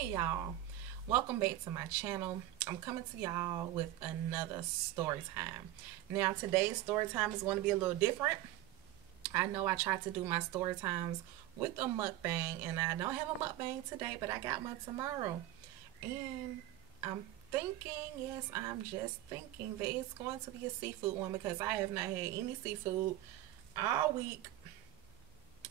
Hey y'all, welcome back to my channel. I'm coming to y'all with another story time. Now today's story time is going to be a little different. I know I tried to do my story times with a mukbang, and I don't have a mukbang today, but I got one tomorrow. And I'm thinking, yes, I'm just thinking that it's going to be a seafood one because I have not had any seafood all week.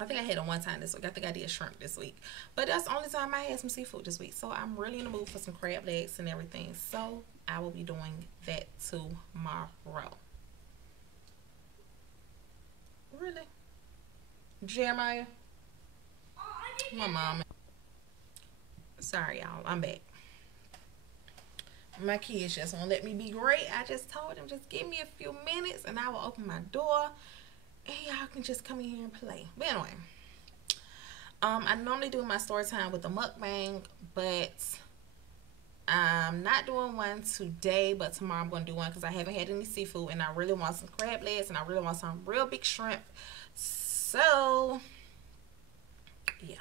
I think I had it one time this week. I think I did shrimp this week. But that's the only time I had some seafood this week. So I'm really in the mood for some crab legs and everything. So I will be doing that tomorrow. Really? Jeremiah? My mom. Sorry, y'all. I'm back. My kids just won't let me be great. I just told them, just give me a few minutes and I will open my door and y'all can just come in here and play. But anyway, I normally do my story time with a mukbang, but I'm not doing one today, but tomorrow I'm going to do one because I haven't had any seafood and I really want some crab legs and I really want some real big shrimp. So, yeah,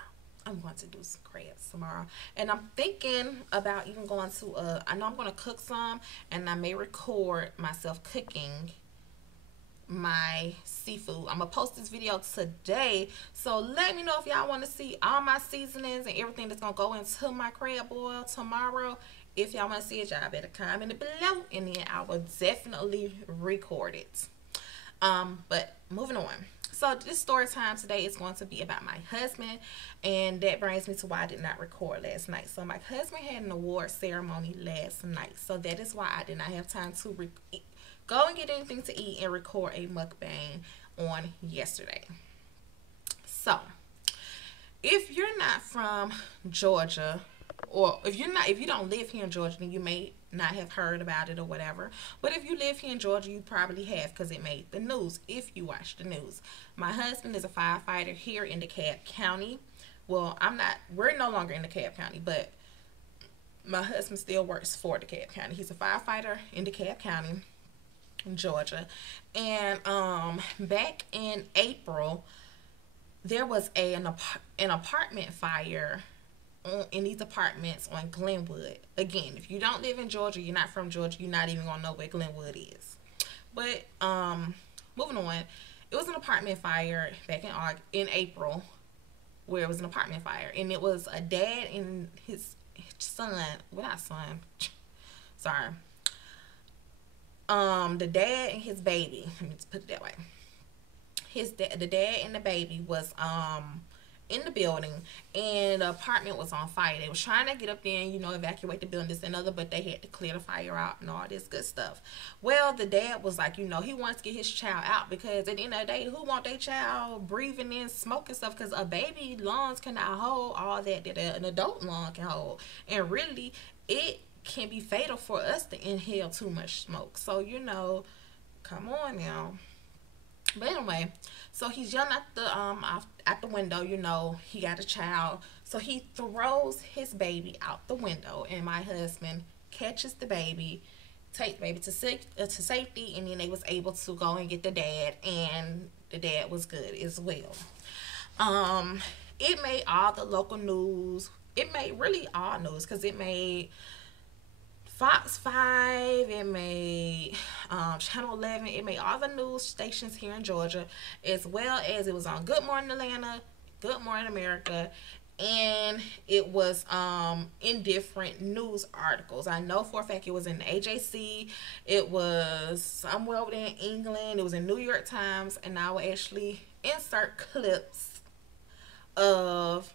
I'm going to do some crabs tomorrow. And I'm thinking about even going to, I know I'm going to cook some and I may record myself cooking my seafood. I'm gonna post this video today, so let me know if y'all want to see all my seasonings and everything that's gonna go into my crab boil tomorrow. If y'all want to see it, y'all better comment it below and then I will definitely record it. But moving on, so this story time today is going to be about my husband, and that brings me to why I did not record last night. So my husband had an award ceremony last night, so that is why I did not have time to go and get anything to eat and record a mukbang on yesterday. So, if you're not from Georgia, or if you don't live here in Georgia, then you may not have heard about it or whatever. But if you live here in Georgia, you probably have because it made the news if you watch the news. My husband is a firefighter here in DeKalb County. Well, we're no longer in DeKalb County, but my husband still works for DeKalb County. He's a firefighter in DeKalb County, Georgia. And back in April there was an apartment fire in these apartments on Glenwood. Again, if you don't live in Georgia, you're not from Georgia, you're not even gonna know where Glenwood is. But moving on, it was an apartment fire back in April, where it was an apartment fire, and it was a dad and his son, well, not son, sorry, the dad and his baby, let me just put it that way. The dad and the baby was in the building, and the apartment was on fire. They was trying to get up there and, evacuate the building, this and other, but they had to clear the fire out and all this good stuff. Well, the dad was like, he wants to get his child out, because at the end of the day, who want their child breathing in smoke and stuff? Because a baby lungs cannot hold all that an adult lung can hold, and really it can be fatal for us to inhale too much smoke. So, come on now. But anyway, so he's yelling at the window. He got a child, so he throws his baby out the window, and my husband catches the baby, take the baby to safety, and then they was able to go and get the dad, and the dad was good as well. It made all the local news. It made really all news because it made Fox 5, it made Channel 11, it made all the news stations here in Georgia, as well as it was on Good Morning Atlanta, Good Morning America, and it was in different news articles. I know for a fact it was in the AJC, it was somewhere over there in England, it was in New York Times, and I will actually insert clips of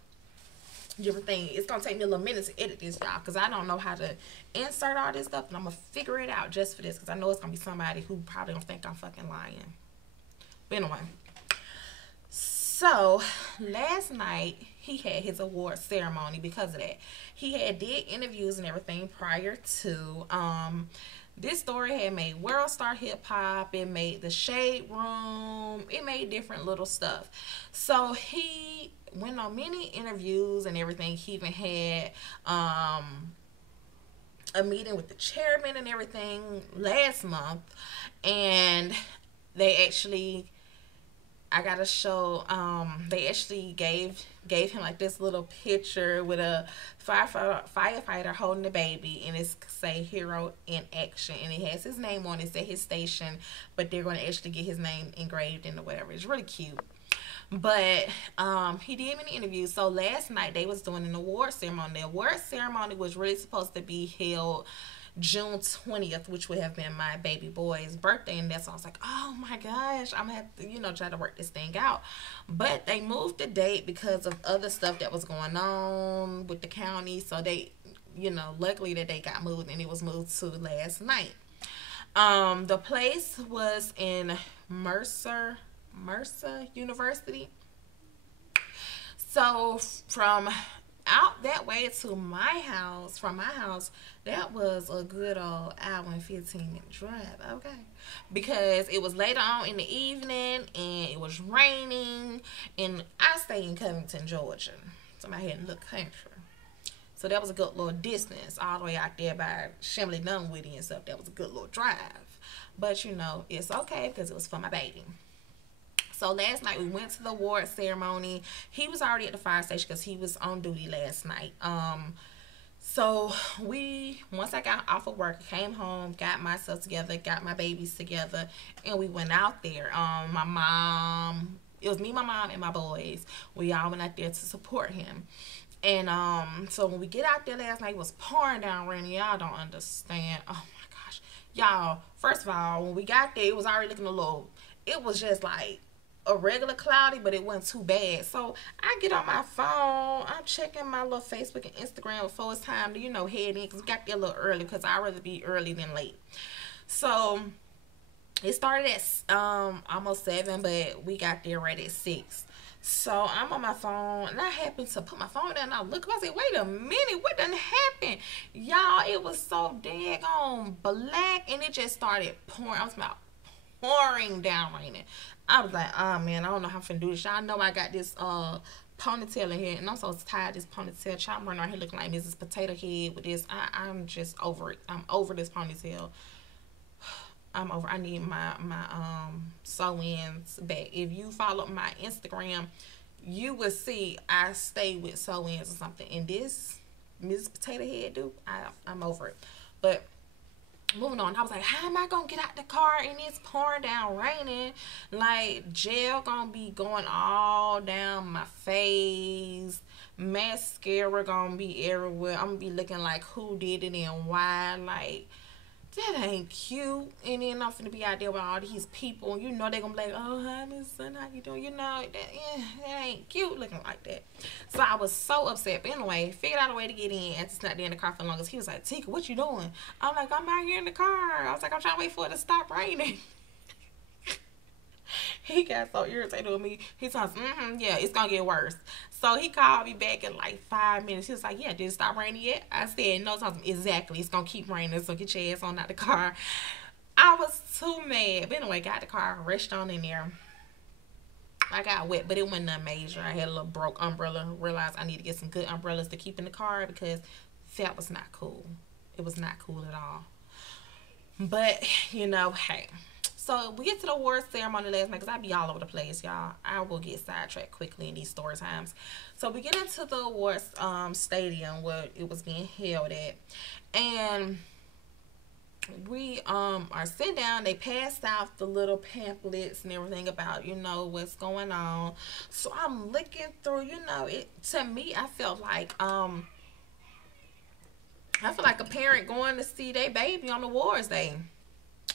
everything. It's gonna take me a little minute to edit this, y'all, because I don't know how to insert all this stuff, and I'm gonna figure it out just for this, because I know it's gonna be somebody who probably gonna think I'm fucking lying. But anyway, so last night he had his award ceremony. Because of that, he did interviews and everything prior to this story had made World Star Hip Hop, it made the Shade Room, it made different little stuff. So he went on many interviews and everything. He even had a meeting with the chairman and everything last month, and they actually, I gotta show. They actually gave him like this little picture with a firefighter holding the baby, and it's say hero in action, and it has his name on it, say his station, but they're going to actually get his name engraved in or whatever. It's really cute. But he did many interviews. So last night they was doing an award ceremony. The award ceremony was really supposed to be held June 20th, which would have been my baby boy's birthday. And that's why I was like, oh my gosh, I'm gonna have to, try to work this thing out. But they moved the date because of other stuff that was going on with the county. So they, luckily that they got moved, and it was moved to last night. The place was in Mercer University. So from out that way to my house, from my house, that was a good old hour and 15-minute drive, okay? Because it was later on in the evening and it was raining, and I stay in Covington, Georgia. So I had to look country. So that was a good little distance, all the way out there by Shimley Dunwoody and stuff. That was a good little drive. But it's okay because it was for my baby. So last night we went to the award ceremony. He was already at the fire station because he was on duty last night. So once I got off of work, came home, got myself together, got my babies together, and we went out there. My mom, it was me, my mom, and my boys. We all went out there to support him. And so when we get out there last night, it was pouring down rain. Y'all don't understand. Oh my gosh. Y'all, first of all, when we got there, it was already looking it was just like a regular cloudy, but it wasn't too bad. So I get on my phone, I'm checking my little Facebook and Instagram before it's time to, head in, because we got there a little early, because I'd rather be early than late. So it started at almost 7, but we got there right at 6. So I'm on my phone, and I happened to put my phone down, and I look, I said, wait a minute, what done happened? Y'all, it was so daggone black, and it just started pouring. I was about pouring down raining. I was like, oh man, I don't know how I'm finna do this. Y'all know I got this ponytail in here, and I'm so tired of this ponytail. Child, I'm running around here looking like Mrs. Potato Head with this. I'm just over it. I'm over this ponytail. I need my sew-ins back. If you follow my Instagram, you will see I stay with sew-ins or something. And this Mrs. Potato Head, dude, I'm over it. But moving on, I was like, how am I gonna get out the car and it's pouring down raining? Like, gel gonna be going all down my face, mascara gonna be everywhere, I'm gonna be looking like who did it and why. Like, that ain't cute. And then I'm finna be out there with all these people, and they gonna be like, oh, hi Miss Son, how you doing? That ain't cute looking like that. So I was so upset. But anyway, figured out a way to get in and to not there in the car for long. He was like, Tika, what you doing? I'm like, I'm out here in the car. I was like, I'm trying to wait for it to stop raining. He got so irritated with me. He says, yeah, it's gonna get worse. So he called me back in like 5 minutes. He was like, yeah, did it stop raining yet? I said, no, exactly. It's gonna keep raining, so get your ass on out the car. I was too mad. But anyway, got the car, rushed on in there. I got wet, but it wasn't nothing major. I had a little broke umbrella. Realized I need to get some good umbrellas to keep in the car, because that was not cool. It was not cool at all. But, hey. So we get to the award ceremony last night, because I be all over the place, y'all. I will get sidetracked quickly in these story times. So we get into the awards stadium where it was being held at. And we are sitting down. They passed out the little pamphlets and everything about, what's going on. So I'm looking through, to me, I felt like a parent going to see their baby on awards day.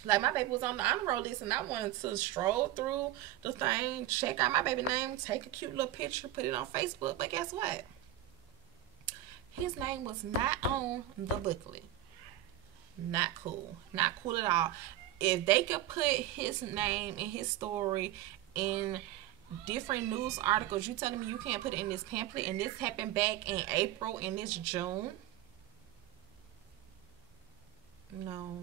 Like, my baby was on the honor roll list, and I wanted to stroll through the thing, check out my baby name, take a cute little picture, put it on Facebook. But guess what? His name was not on the booklet. Not cool. Not cool at all. If they could put his name and his story in different news articles, you telling me you can't put it in this pamphlet? And this happened back in April, and it's June. No.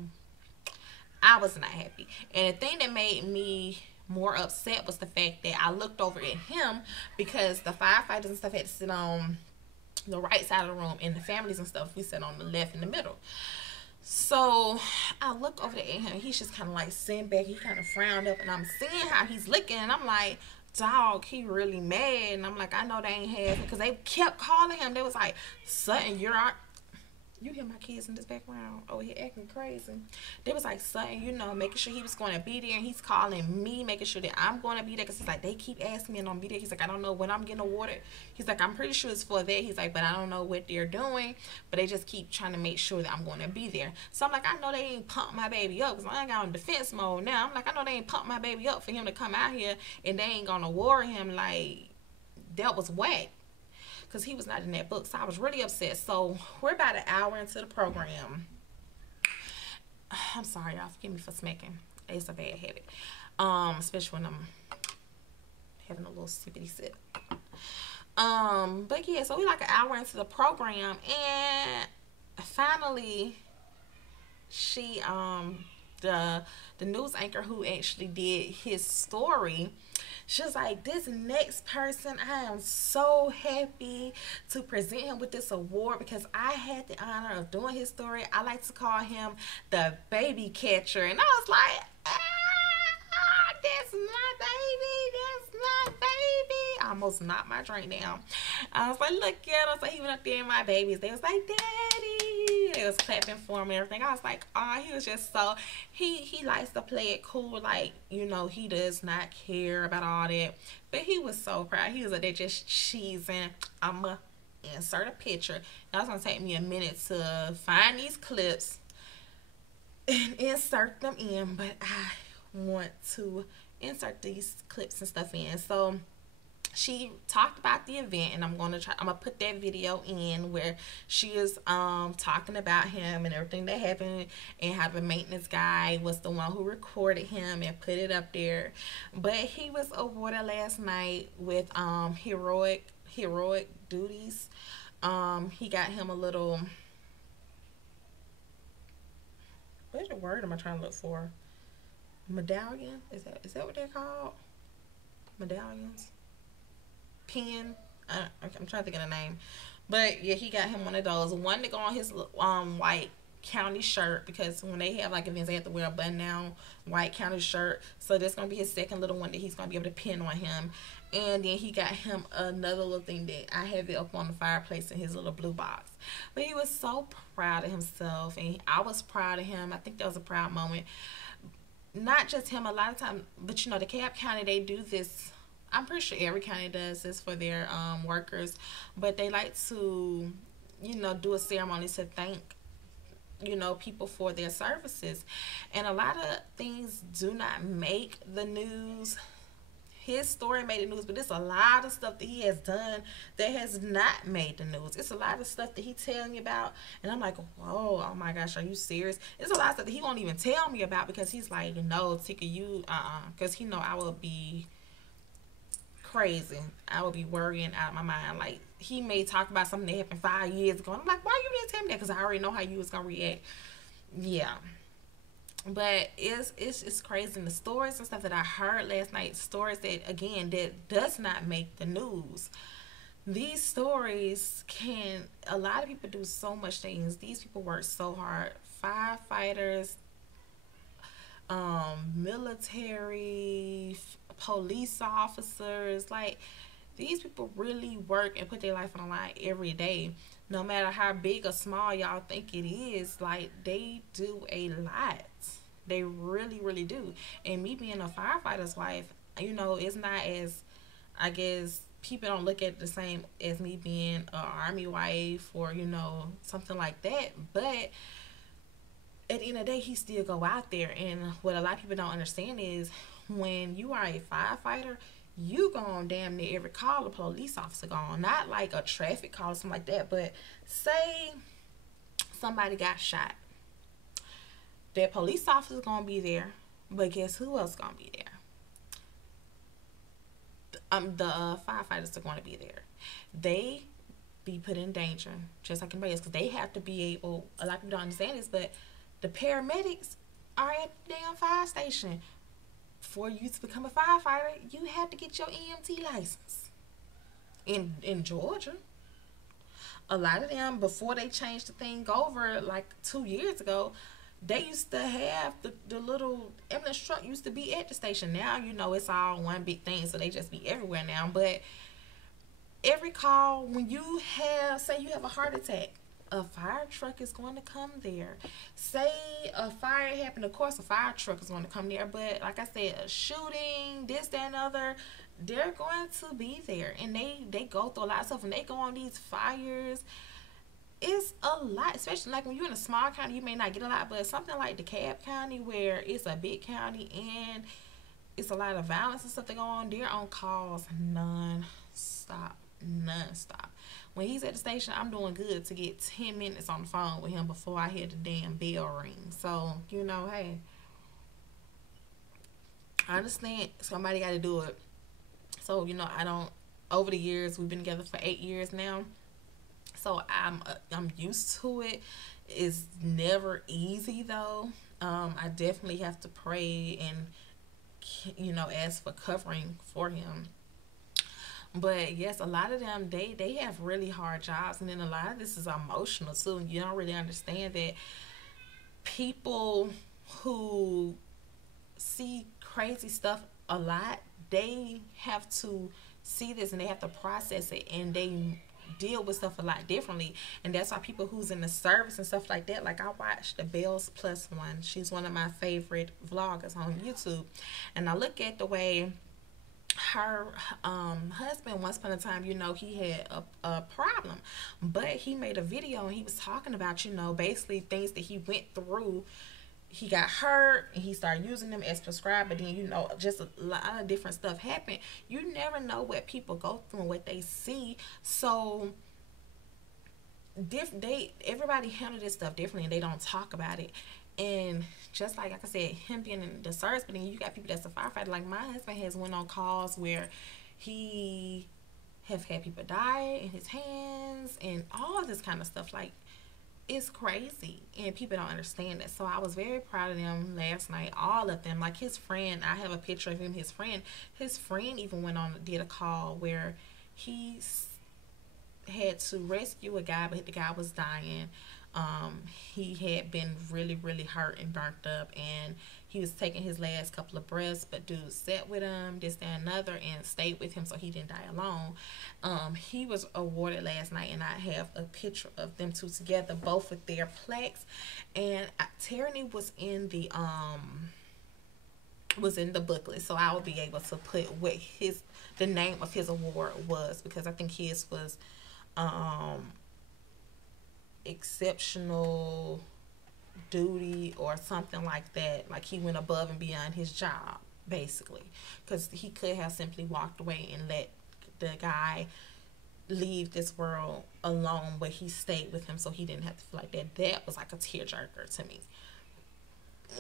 I was not happy. And the thing that made me more upset was the fact that I looked over at him, because the firefighters and stuff had to sit on the right side of the room, and the families and stuff, we sat on the left and the middle. So I look over at him. He's just kind of like sitting back. He kind of frowned up, and I'm seeing how he's looking, and I'm like, dog, he really mad. And I'm like, I know they ain't had it because they kept calling him. They was like, Sutton, you're our. You hear my kids in this background over here acting crazy. They was like, Sutton, you know, making sure he was going to be there. And he's calling me, making sure that I'm going to be there. Because he's like, they keep asking me and I'm be there. He's like, I don't know when I'm getting awarded. He's like, I'm pretty sure it's for that. He's like, but I don't know what they're doing. But they just keep trying to make sure that I'm going to be there. So I'm like, I know they ain't pumped my baby up. Because I ain't got on defense mode now. I'm like, I know they ain't pumped my baby up for him to come out here. And they ain't going to award him. Like, that was whack. Because he was not in that book. So I was really upset. So we're about an hour into the program. I'm sorry, y'all. Forgive me for smacking. It's a bad habit. Especially when I'm having a little sippity sip. But yeah, so we like an hour into the program. And finally, she, the news anchor who actually did his story, she was like, this next person, I am so happy to present him with this award because I had the honor of doing his story. I like to call him the baby catcher. And I was like, that's my baby. That's my baby. I almost knocked my drink down. I was like, look at us. So he went up there and my babies. They was like, Daddy. They was clapping for him and everything. I was like, oh, he was just so, he likes to play it cool. Like, you know, he does not care about all that. But he was so proud. He was like, they're just cheesing. I'm going to insert a picture. Now, it's going to take me a minute to find these clips and insert them in. But I want to insert these clips and stuff in. So she talked about the event, and I'm gonna put that video in where she is talking about him and everything that happened and how the maintenance guy was the one who recorded him and put it up there. But he was awarded last night with heroic duties. He got him a little, what word am I trying to look for? Medallion? Is that what they're called? Medallions? Pen? I'm trying to think of the name. But yeah, he got him one of those. One to go on his white county shirt, because when they have like events, they have to wear a button down white county shirt. So that's gonna be his second little one that he's gonna be able to pin on him. And then he got him another little thing that I have it up on the fireplace in his little blue box. But he was so proud of himself, and I was proud of him. I think that was a proud moment. Not just him, a lot of times, but you know, the DeKalb County, they do this. I'm pretty sure every county does this for their workers, but they like to, you know, do a ceremony to thank, you know, people for their services. And a lot of things do not make the news. His story made the news, but there's a lot of stuff that he has done that has not made the news. It's a lot of stuff that he telling me about, and I'm like, whoa, oh my gosh, are you serious? It's a lot of stuff that he won't even tell me about because he's like, no, Tika, you, because he know I will be crazy. I would be worrying out of my mind. Like, he may talk about something that happened 5 years ago, and I'm like, why you didn't tell me that? Because I already know how you was gonna react. Yeah. But it's crazy. And the stories and stuff that I heard last night, stories that, again, that does not make the news. These stories can, a lot of people do so much things. These people work so hard. Firefighters, military, police officers, like, these people really work and put their life on the line every day. No matter how big or small y'all think it is, like, they do a lot. They really, really do. And me being a firefighter's wife, you know, it's not as, I guess, people don't look at it the same as me being an army wife or, you know, something like that. But at the end of the day, he still go out there. And what a lot of people don't understand is when you are a firefighter, you go on damn near every call a police officer go on. Not like a traffic call or something like that, but say somebody got shot. That police officer gonna be there, but guess who else gonna be there? The firefighters are gonna be there. They be put in danger, just like anybody else, because they have to be able, a lot of people don't understand this, but the paramedics are at the damn fire station. For you to become a firefighter, you have to get your EMT license. In Georgia, a lot of them, before they changed the thing over like 2 years ago, They used to have the little ambulance truck used to be at the station. Now, it's all one big thing, so they just be everywhere now. But every call, when you have, say you have a heart attack, a fire truck is going to come there. Say a fire happened, of course a fire truck is going to come there. But like I said, a shooting, this, that, and other, they're going to be there. And they go through a lot of stuff. When they go on these fires, it's a lot, especially like when you're in a small county, you may not get a lot, but something like DeKalb County, where it's a big county and it's a lot of violence and stuff that go on, they're on calls non-stop. Non-stop. When he's at the station, I'm doing good to get 10 minutes on the phone with him before I hear the damn bell ring. So, hey, I understand somebody got to do it. So, I don't, over the years, we've been together for 8 years now. So I'm used to it. It's never easy though. I definitely have to pray and ask for covering for him. But yes, a lot of them they have really hard jobs, and then a lot of this is emotional too. You don't really understand that people who see crazy stuff a lot, they have to see this and they have to process it, and they deal with stuff a lot differently. And that's why people who's in the service and stuff like that, like I watched the Bells Plus one. She's one of my favorite vloggers on YouTube, and I look at the way her husband, once upon a time, he had a problem, but he made a video and he was talking about basically things that he went through. He got hurt and he started using them as prescribed, but then just a lot of different stuff happened. You never know what people go through and what they see. So everybody handle this stuff differently, and they don't talk about it. And just like I said, him being in the service, but then you got people that's a firefighter. Like my husband has went on calls where he have had people die in his hands and all this kind of stuff. Like, it's crazy, and people don't understand it. So I was very proud of them last night, all of them. Like his friend, I have a picture of him. His friend even went on, did a call where he had to rescue a guy, but the guy was dying. He had been really, really hurt and burnt up, and he was taking his last couple of breaths, but dude sat with him, this, that, and another, and stayed with him so he didn't die alone. He was awarded last night, and I have a picture of them two together, both with their plaques. And Tyranny was in the booklet, so I will be able to put what the name of his award was, because I think his was exceptional duty or something like that. Like he went above and beyond his job, basically, because he could have simply walked away and let the guy leave this world alone, but he stayed with him so he didn't have to feel like that. That was like a tearjerker to me.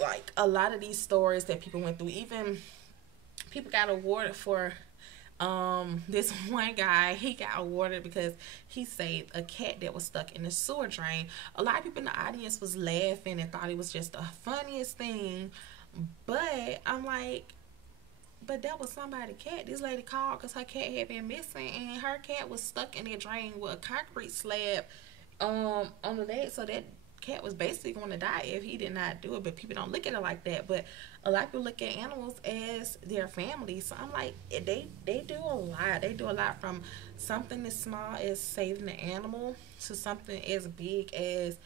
Like a lot of these stories that people went through, even people got awarded for this one guy. He got awarded because he saved a cat that was stuck in the sewer drain. A lot of people in the audience was laughing and thought it was just the funniest thing, but I'm like, but that was somebody's cat. This lady called because her cat had been missing, and her cat was stuck in that drain with a concrete slab on the leg, so that cat was basically going to die if he did not do it. But people don't look at it like that. But a lot of people look at animals as their family. So I'm like, they do a lot. They do a lot, from something as small as saving an animal to something as big as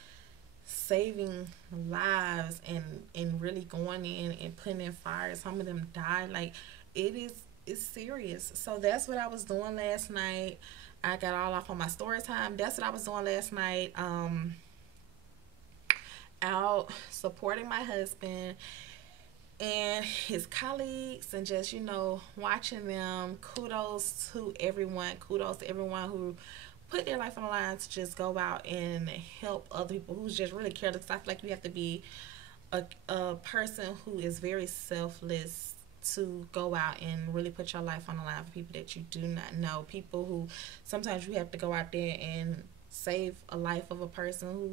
saving lives and really going in and putting in fires. Some of them die. Like, it's serious. So that's what I was doing last night. I got all off on my story time. That's what I was doing last night. Out supporting my husband and his colleagues, and just watching them. Kudos to everyone who put their life on the line to just go out and help other people who's just really careless. I feel like you have to be a person who is very selfless to go out and really put your life on the line for people that you do not know. People who sometimes you have to go out there and save a life of a person who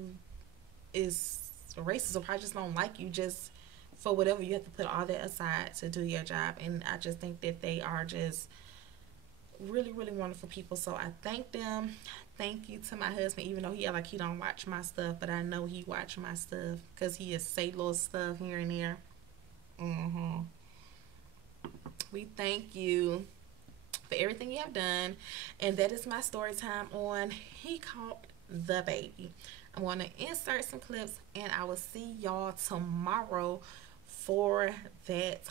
is racist or probably just don't like you. Just for whatever, you have to put all that aside to do your job. And I just think that they are just Really, really wonderful people. So I thank them. Thank you to my husband, even though he like he don't watch my stuff, but I know he watch my stuff because he is say little stuff here and there. Hmm. We thank you for everything you have done, and that is my story time on He Caught the Baby. I'm going to insert some clips, and I will see y'all tomorrow for that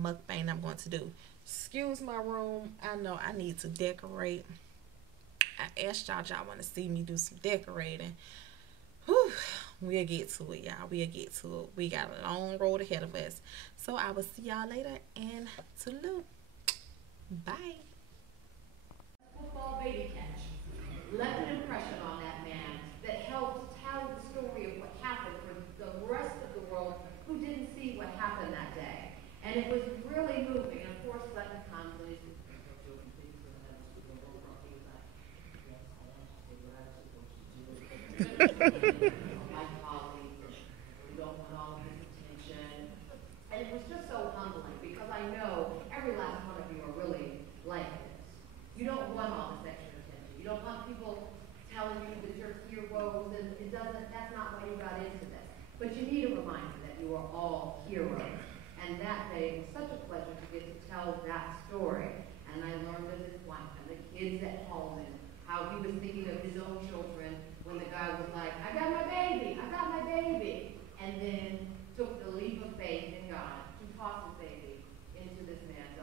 mukbang I'm going to do. Excuse my room. I know I need to decorate. I asked y'all want to see me do some decorating. Whew, we'll get to it, y'all. We'll get to it. We got a long road ahead of us. So I will see y'all later, and toodaloo. Bye. Football baby catch left an impression on that man that helped tell the story of what happened for the rest of the world who didn't see what happened that day. And it was really moving. And of course, Sutton comes and he's my colleagues, and we don't want all of this attention. And it was just so humbling because I know every last one of you are really like this. You don't want all this extra attention. You don't want people telling you that you're heroes, and that's not why you got into this. But you need a reminder that you are all heroes. And that day was such a pleasure to get to tell that story. And I learned of his wife and the kids at home and how he was thinking of his own children when the guy was like, I got my baby, I got my baby. And then took the leap of faith in God to toss his baby into this man's